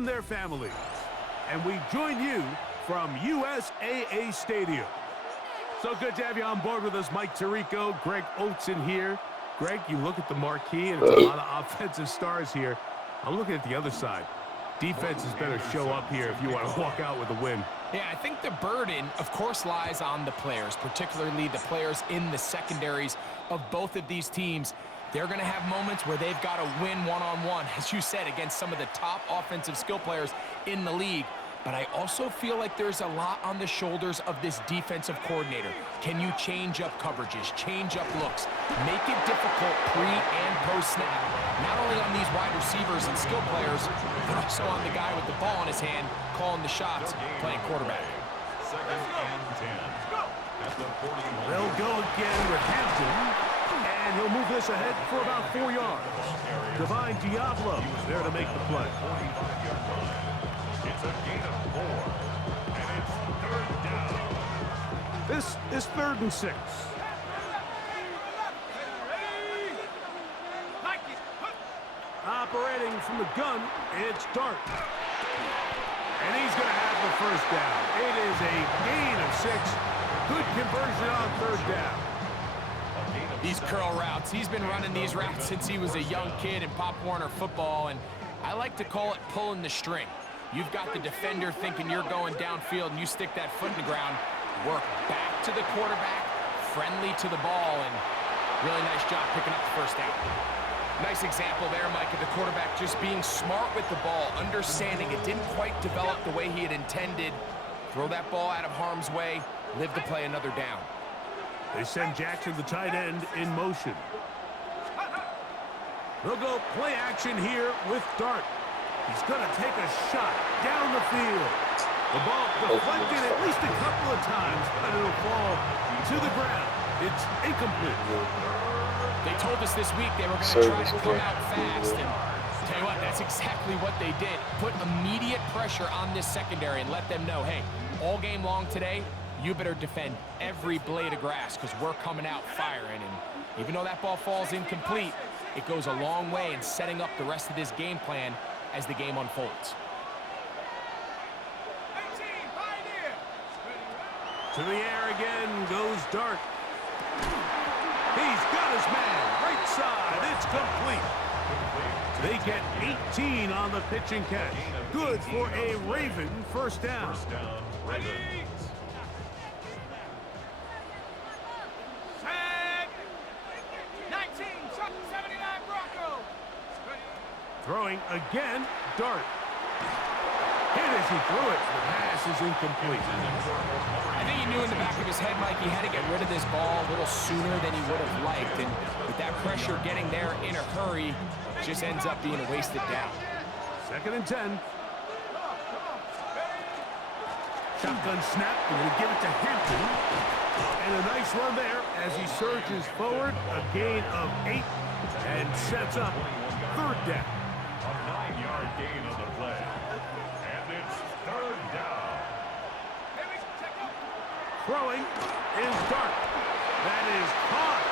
and their families. And we join you from USAA Stadium. So good to have you on board with us, Mike Tirico, Greg Olson here. Greg, you look at the marquee, and it's a lot of offensive stars here. I'm looking at the other side. Defenses better show up here if you want to walk out with a win. Yeah, I think the burden, of course, lies on the players, particularly the players in the secondaries of both of these teams. They're going to have moments where they've got to win one-on-one, as you said, against some of the top offensive skill players in the league. But I also feel like there's a lot on the shoulders of this defensive coordinator. Can you change up coverages, change up looks, make it difficult pre- and post-snap, not only on these wide receivers and skill players, but also on the guy with the ball in his hand, calling the shots, playing quarterback. They'll go again with Hampton, and he'll move this ahead for about 4 yards. Divine Diablo there to make the play. It's a gain of 4, and it's 3rd down. This is 3rd and 6. Operating from the gun, it's Dart. And he's going to have the 1st down. It is a gain of 6. Good conversion on 3rd down. These curl routes, he's been running these routes since he was a young kid in Pop Warner football, and I like to call it pulling the string. You've got the defender thinking you're going downfield, and you stick that foot in the ground, work back to the quarterback, friendly to the ball, and really nice job picking up the 1st down. Nice example there, Mike, of the quarterback just being smart with the ball, understanding it didn't quite develop the way he had intended. Throw that ball out of harm's way, live to play another down. They send Jackson, the tight end, in motion. They'll go play action here with Dart. He's going to take a shot down the field. The ball deflected at least a couple of times, but it'll fall to the ground. It's incomplete. They told us this week they were going to try to come out fast, and tell you what, that's exactly what they did. Put immediate pressure on this secondary and let them know, hey, all game long today, you better defend every blade of grass because we're coming out firing. And even though that ball falls incomplete, it goes a long way in setting up the rest of this game plan as the game unfolds. To the air again goes Dart. He's got his man, right side, it's complete. They get 18 on the pitch and catch. Good for a Raven 1st down. Ravens. Throwing again, Dart. Hit as he threw it. The pass is incomplete. I think he knew in the back of his head, Mike, he had to get rid of this ball a little sooner than he would have liked. And with that pressure getting there in a hurry, it just ends up being a wasted down. 2nd and 10. Shotgun snap. We're going to give it to Hampton. And a nice run there as he surges forward. A gain of 8 and sets up 3rd down. A 9-yard gain on the play. And it's 3rd down. Throwing is Dart. That is caught.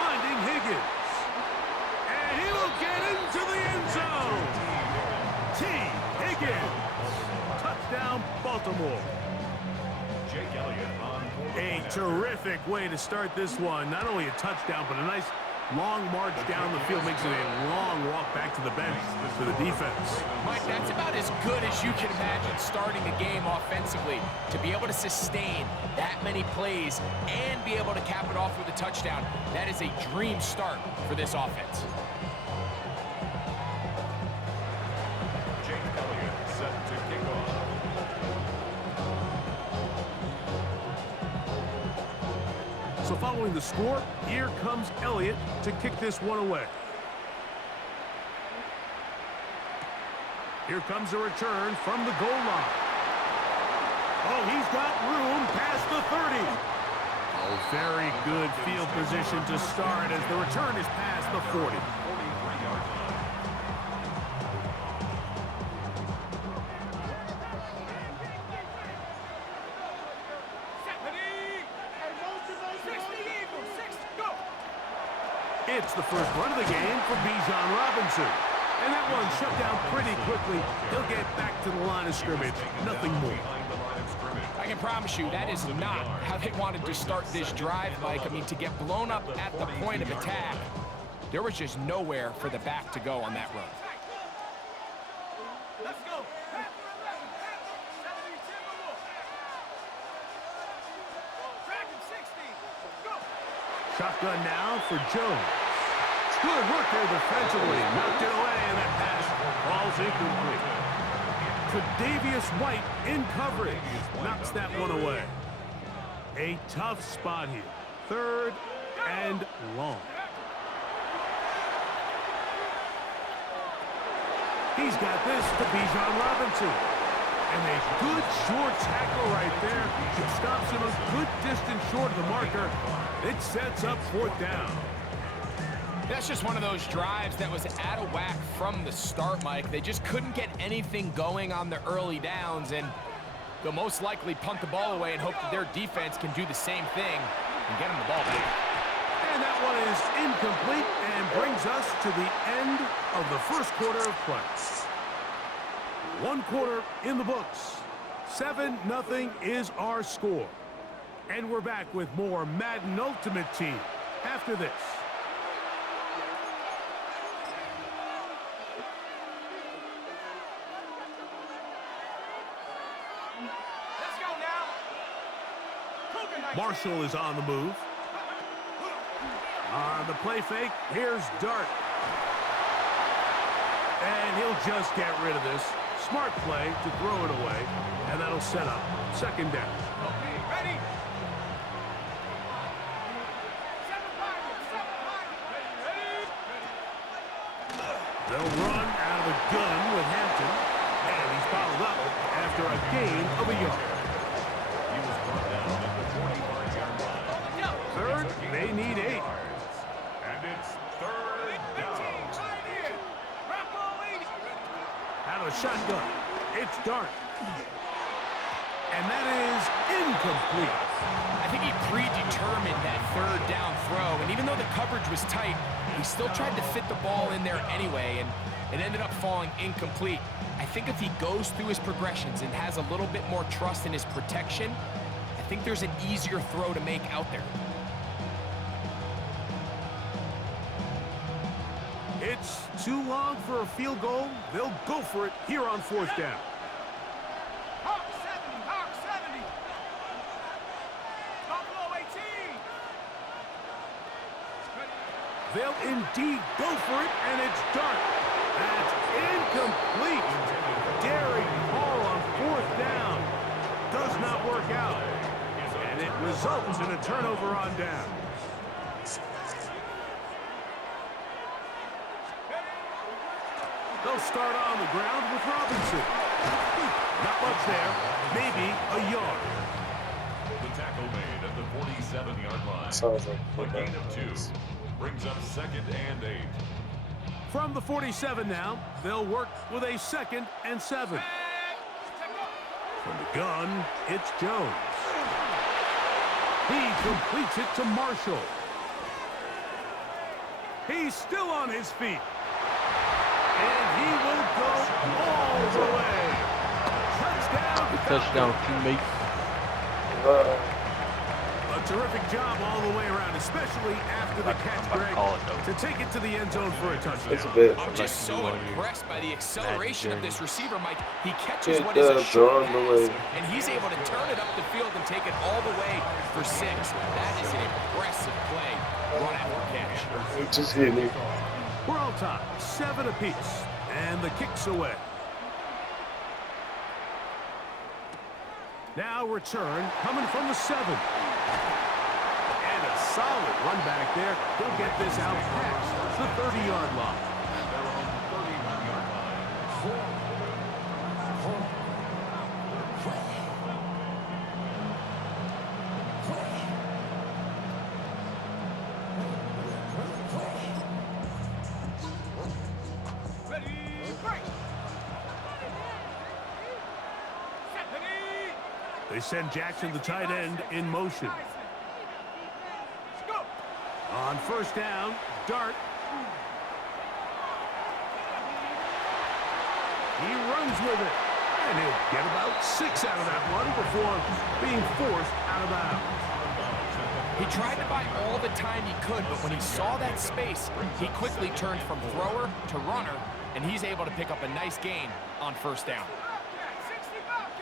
Finding Higgins. And he will get into the end zone. T. Higgins. Touchdown, Baltimore. Jake Elliott on A terrific way to start this one. Not only a touchdown, but a nice long march down the field. Makes it a long walk back to the bench for the defense. Mike, that's about as good as you can imagine starting a game offensively. To be able to sustain that many plays and be able to cap it off with a touchdown, that is a dream start for this offense. Jake Elliott set to kick off. So following the score, here comes Elliott to kick this one away. Here comes a return from the goal line. Oh, he's got room past the 30. Oh, very good field position to start as the return is past the 40. It's the first run of the game for Bijan Robinson. And And that one shut down pretty quickly. He'll get back to the line of scrimmage. Nothing more. I can promise you that is not how they wanted to start this drive, Mike. I mean, to get blown up at the point of attack, there was just nowhere for the back to go on that run. Let's go. Shotgun now for Jones. Good work there defensively. Knocked it away, and that pass falls incomplete. Tre'Davious White in coverage. Knocks that one away. A tough spot here. 3rd and long. He's got this to Bijan Robinson. And a good short tackle right there. It stops him a good distance short of the marker. It sets up 4th down. That's just one of those drives that was out of whack from the start, Mike. They just couldn't get anything going on the early downs, and they'll most likely punt the ball away and hope that their defense can do the same thing and get them the ball back. And that one is incomplete and brings us to the end of the first quarter of play. 1 quarter in the books. 7-0 is our score. And we're back with more Madden Ultimate Team after this. Let's go now. Marshall is on the move. On the play fake, here's Dart. And he'll just get rid of this. Smart play to throw it away, and that'll set up 2nd down. Ready? They'll run out of the gun with Hampton, and he's fouled up after a gain of a yard. He was brought down at the 45-yard line. 3rd, they need 8. And it's 3rd down. Out of the shotgun, it's Dart. And that is incomplete. I think he predetermined that 3rd down throw, and even though the coverage was tight, he still tried to fit the ball in there anyway, and it ended up falling incomplete. I think if he goes through his progressions and has a little bit more trust in his protection, I think there's an easier throw to make out there. It's too long for a field goal. They'll go for it here on 4th down. Hawk 70, Hawk 70. Buffalo 18. They'll indeed go for it, and it's Dart. That's incomplete. Daring Hall on 4th down. Does not work out. And it results in a turnover on down. They'll start on the ground with Robinson. Not much there. Maybe a yard. The tackle made at the 47-yard line. Sounds like A gain of 2 brings up 2nd and 8. From the 47 now, they'll work with a 2nd and 7. From the gun, it's Jones. He completes it to Marshall. He's still on his feet. And he will go all the way. Touchdown. Touchdown, teammate. A terrific job all the way around, especially after the catch, Greg, to take it to the end zone for a touchdown. It's a bit. I'm just so impressed by the acceleration of this receiver, Mike. He catches Get what is a that short darn pass, away. and he's able to turn it up the field and take it all the way for 6. That is an impressive play, run after catch. It just hit me. We're all tied, 7 apiece, and the kick's away. Now return coming from the 7. And a solid run back there. He'll get this out past the 30-yard line. They're on the 31-yard line. Ready, break. They send Jackson, the tight end, in motion. Go. On 1st down, Dart. He runs with it. And he'll get about 6 out of that one before being forced out of bounds. He tried to buy all the time he could, but when he saw that space, he quickly turned from thrower to runner, and he's able to pick up a nice gain on first down. 60 bucks.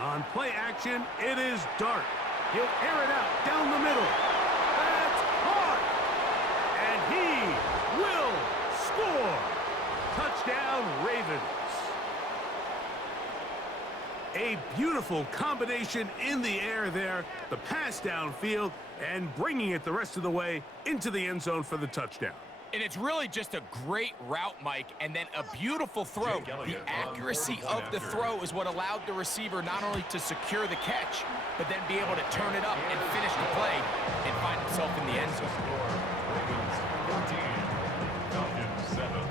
On play action, it is Dart. He'll air it out down the middle. That's caught. And he will score. Touchdown, Ravens. A beautiful combination in the air there. The pass downfield and bringing it the rest of the way into the end zone for the touchdown. And it's really just a great route, Mike, and then a beautiful throw. The accuracy of the throw is what allowed the receiver not only to secure the catch, but then be able to turn it up and finish the play and find himself in the end zone. Ravens 14, Falcons 7.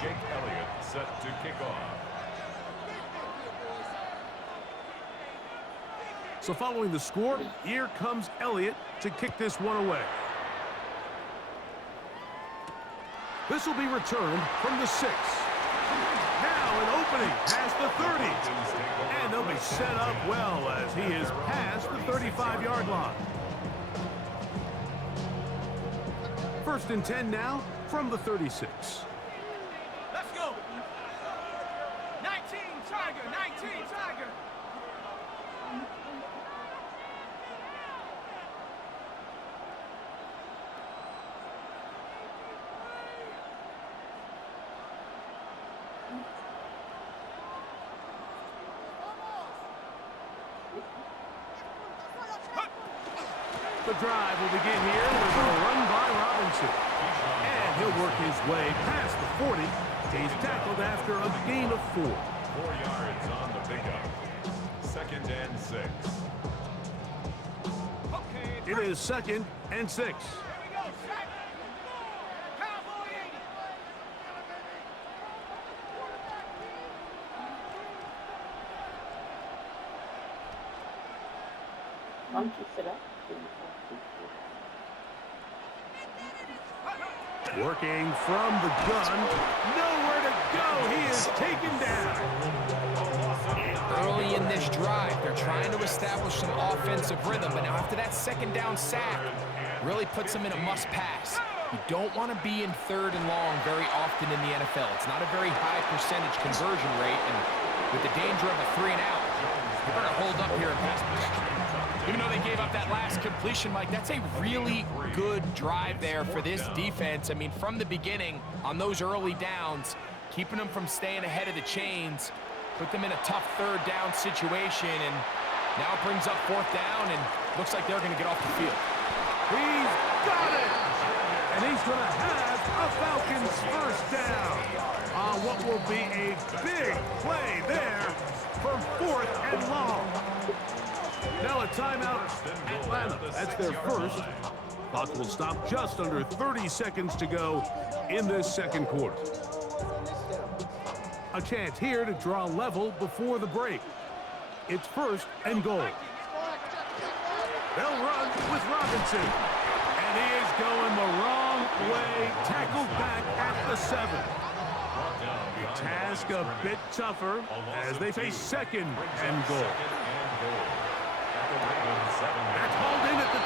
Jake Elliott set to kick off. So following the score, here comes Elliott to kick this one away. This will be returned from the 6. Now an opening past the 30. And they'll be set up well as he is past the 35-yard line. First and 10 now from the 36. Let's go. 19 Tiger, 19 Tiger. The drive will begin here with a run by Robinson. And he'll work his way past the 40. He's tackled after a gain of 4. 4 yards on the pickup. 2nd and 6. Okay, It is 2nd and 6. here we go. Set. Cowboy 80. Why don't you sit up? Working from the gun. Nowhere to go. He is taken down. Early in this drive, they're trying to establish some offensive rhythm, but now after that second down sack, really puts them in a must-pass. You don't want to be in 3rd and long very often in the NFL. It's not a very high percentage conversion rate, and with the danger of a 3-and-out, you better hold up here in pass protection. Even though they gave up that last completion, Mike, that's a really good drive there for this defense. I mean, from the beginning, on those early downs, keeping them from staying ahead of the chains, put them in a tough 3rd down situation, and now it brings up 4th down, and looks like they're going to get off the field. He's got it. And he's going to have a Falcons first down on what will be a big play there for 4th and long. Now a timeout, Atlanta. That's their first. Clock will stop just under 30 seconds to go in this second quarter. A chance here to draw level before the break. It's 1st and goal. They'll run with Robinson. And he is going the wrong way. Tackled back at the 7. The task a bit tougher as they face 2nd and goal. That's hauled in at the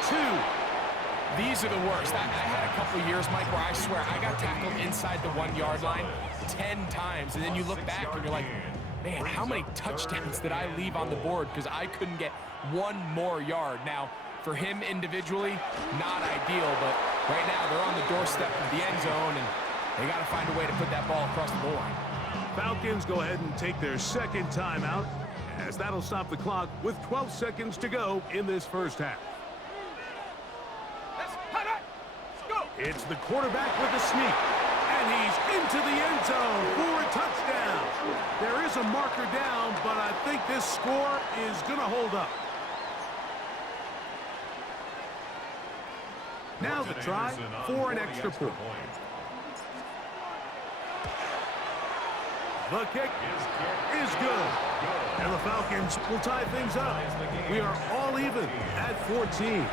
2. These are the worst. I had a couple years, Mike, where I swear I got tackled inside the 1-yard line 10 times, and then you look back and you're like, man, how many touchdowns did I leave on the board because I couldn't get 1 more yard? Now, for him individually, not ideal, but right now they're on the doorstep of the end zone, and they got to find a way to put that ball across the goal line. Falcons go ahead and take their second timeout, as that'll stop the clock with 12 seconds to go in this first half. Let's go. It's the quarterback with a sneak. And he's into the end zone for a touchdown. There is a marker down, but I think this score is going to hold up. Now the try for an extra point. The kick is good. And the Falcons will tie things up. We are all even at 14.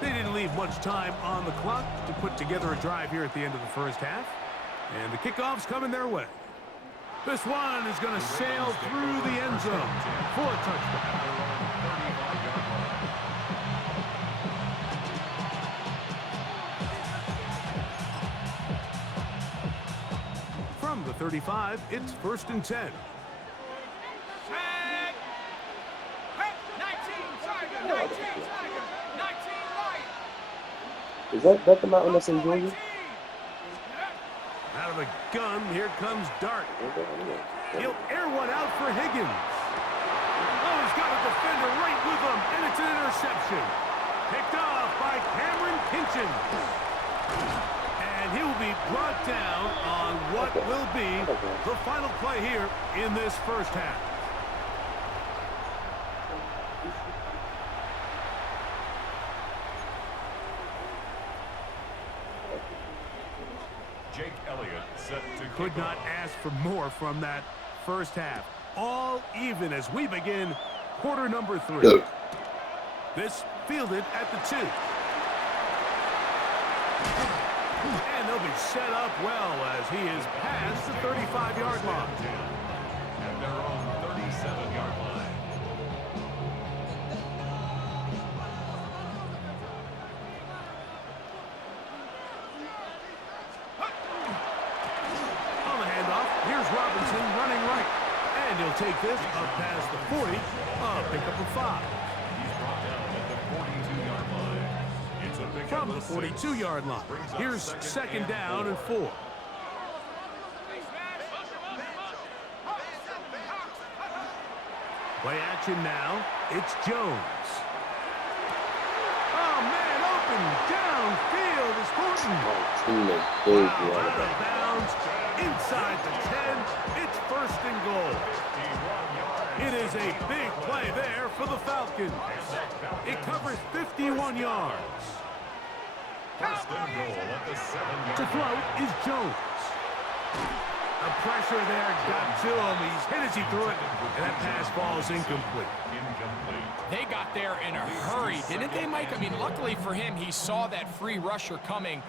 They didn't leave much time on the clock to put together a drive here at the end of the first half. And the kickoff's coming their way. This one is going to sail through the end zone for a touchdown. From the 35, it's 1st and 10. Set. Hey, 19 Tiger, 19 Tiger, 19 Lion. Is that the mountain that's in Georgia? Out of the gun, here comes Dart. He'll air one out for Higgins. Oh, he's got a defender right with him, and it's an interception. Picked off by Cameron Kinchen. And he will be brought down on what will be the final play here in this first half. Jake Elliott set to Could not ask for more from that first half. All even as we begin quarter number 3. This fielded at the 2. And they'll be set up well as he is past the 35-yard line. at their own 37-yard line. On the handoff, here's Robinson running right. And he'll take this up past the 40, pickup of 5. He's brought down at the 42-yard line. It's a pickup From the of 6. 42-yard line, here's second down and 4. Play action now. It's Jones. Oh, man, open downfield is Horton. Wow, out of bounds, inside the 10. It's 1st and goal. It is a big play there for the Falcons. It covers 51 yards. 1st and goal at the 7-yard To throw is Jones. The pressure there got to him. He's hit as he threw it, and that pass falls incomplete. They got there in a hurry, didn't they, Mike? I mean, luckily for him, he saw that free rusher coming,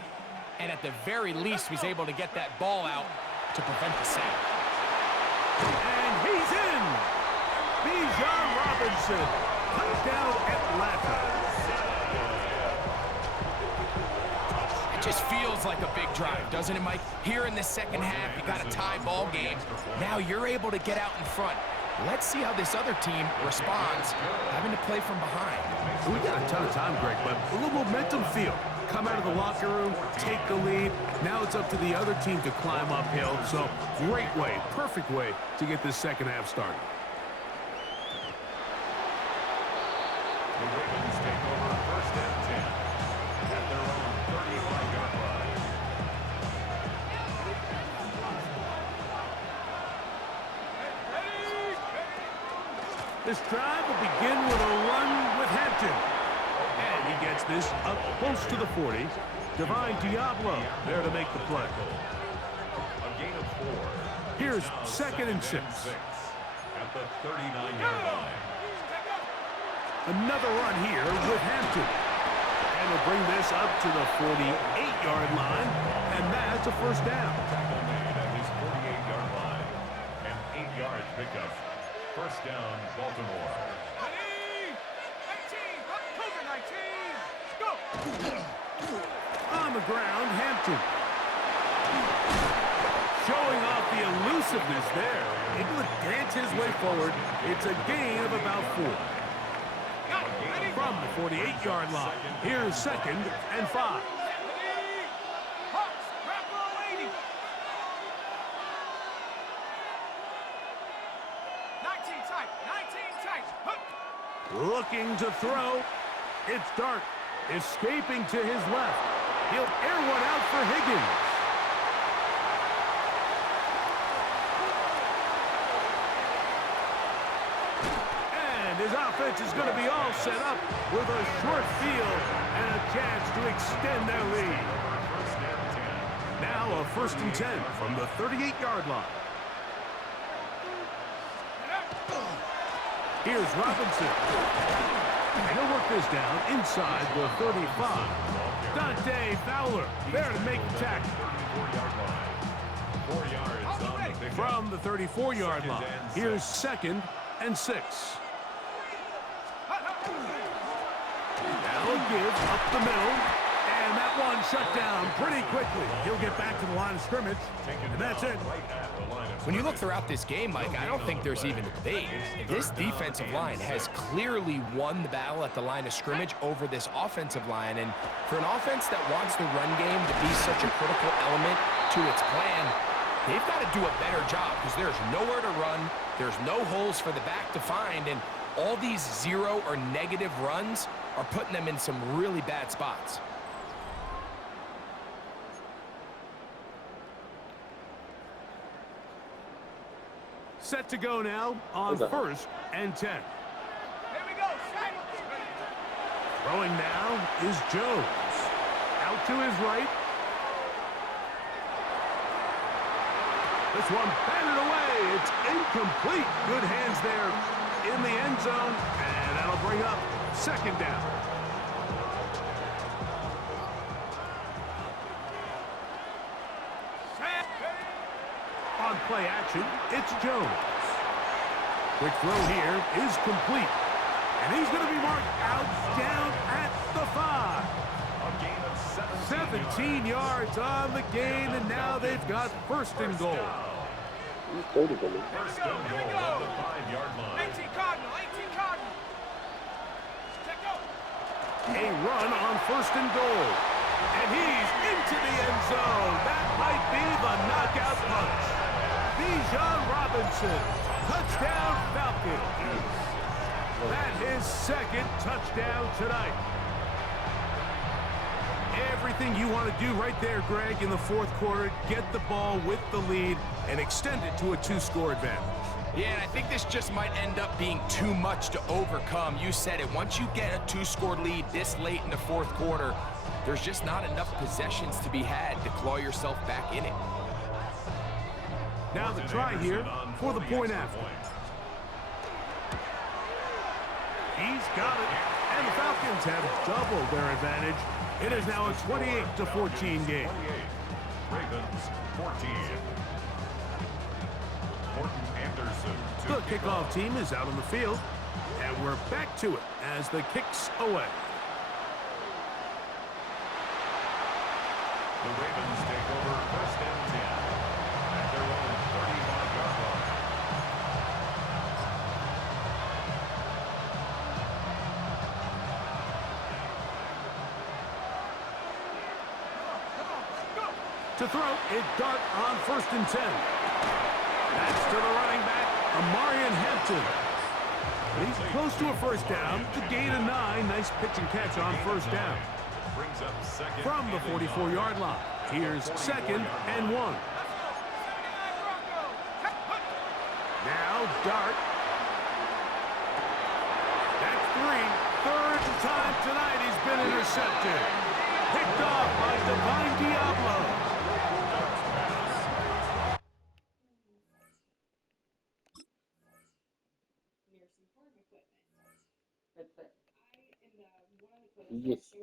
and at the very least was able to get that ball out to prevent the sack. And he's in. Bijan Robinson. Touchdown Atlanta. It just feels like a big drive, doesn't it, Mike? Here in the second half, you got a tie ball game. Now you're able to get out in front. Let's see how this other team responds, having to play from behind. We got a ton of time, Greg, but a little momentum feel. Come out of the locker room, take the lead. Now it's up to the other team to climb uphill. So great way, perfect way to get this second half started. The Ravens take over 1st and 10 at their own 35-yard line. This drive will begin with a run with Hampton. And he gets this up close to the 40. Divine Diablo there to make the play. A gain of 4. Here's Now 2nd and 6. At the 39-yard line. Another run here with Hampton. And he'll bring this up to the 48-yard line. And that's a 1st down. Tackle made at his 48-yard line. An 8-yard pickup. 1st down, Baltimore. 19, Cougar 19, go! On the ground, Hampton. Showing off the elusiveness there. Able to dance his way forward. It's a gain of about 4. From the 48-yard line, here's 2nd and 5. Hawks, grab ball 80. 19 tight, 19 tight. Hook. Looking to throw. It's Dart. Escaping to his left. He'll air one out for Higgins. And his offense is going to be all set up with a short field and a chance to extend their lead. Now a 1st and 10 from the 38-yard line. Here's Robinson. And he'll work this down inside the 35. Dante Fowler there to make the tackle. 4 yards on the pickup. From the 34-yard line, here's 2nd and 6. That'll give up the middle. And that one shut down pretty quickly. He'll get back to the line of scrimmage, and that's it. When you look throughout this game, Mike, I don't think there's even a debate. This defensive line has clearly won the battle at the line of scrimmage over this offensive line. And for an offense that wants the run game to be such a critical element to its plan, they've got to do a better job because there's nowhere to run. There's no holes for the back to find. And all these 0 or negative runs are putting them in some really bad spots. Set to go now on 1st and 10. Here we go, set. Throwing now is Jones. Out to his right. This one batted away. It's incomplete. Good hands there in the end zone. And that'll bring up 2nd down. On play action, it's Jones. Quick throw here is complete. And he's going to be marked out down at the 5. A gain of 17 yards on the gain, and now they've got 1st and goal. He's dirty, Billy. First and goal at the 5-yard line. 18 Cardinal, 18 Cardinal. Check out. A run on 1st and goal. And he's into the end zone. That might be the knockout punch. Bijan Robinson, touchdown Falcons. That is 2nd touchdown tonight. Everything you want to do right there, Greg, in the 4th quarter, get the ball with the lead and extend it to a 2-score advantage. Yeah, and I think this just might end up being too much to overcome. You said it. Once you get a 2-score lead this late in the 4th quarter, there's just not enough possessions to be had to claw yourself back in it. Now the try here for the point after. He's got it. And the Falcons have doubled their advantage. It is now a 28-14 game. 28. Ravens 14. Morton Anderson to The kickoff team is out on the field. And we're back to it as the kick's away. The Ravens take over 1st and 10 at their own 35-yard line. To throw, it's Dart on 1st and 10. That's to the running back, Amarian Hampton. He's close to a 1st down. The gain of 9. Nice pitch and catch on 1st down. Brings up 2nd From the 44-yard line, here's 2nd and 1. Now Dart. That's 3. 3rd time tonight he's been intercepted. Picked off by Divine Diablo. Yes.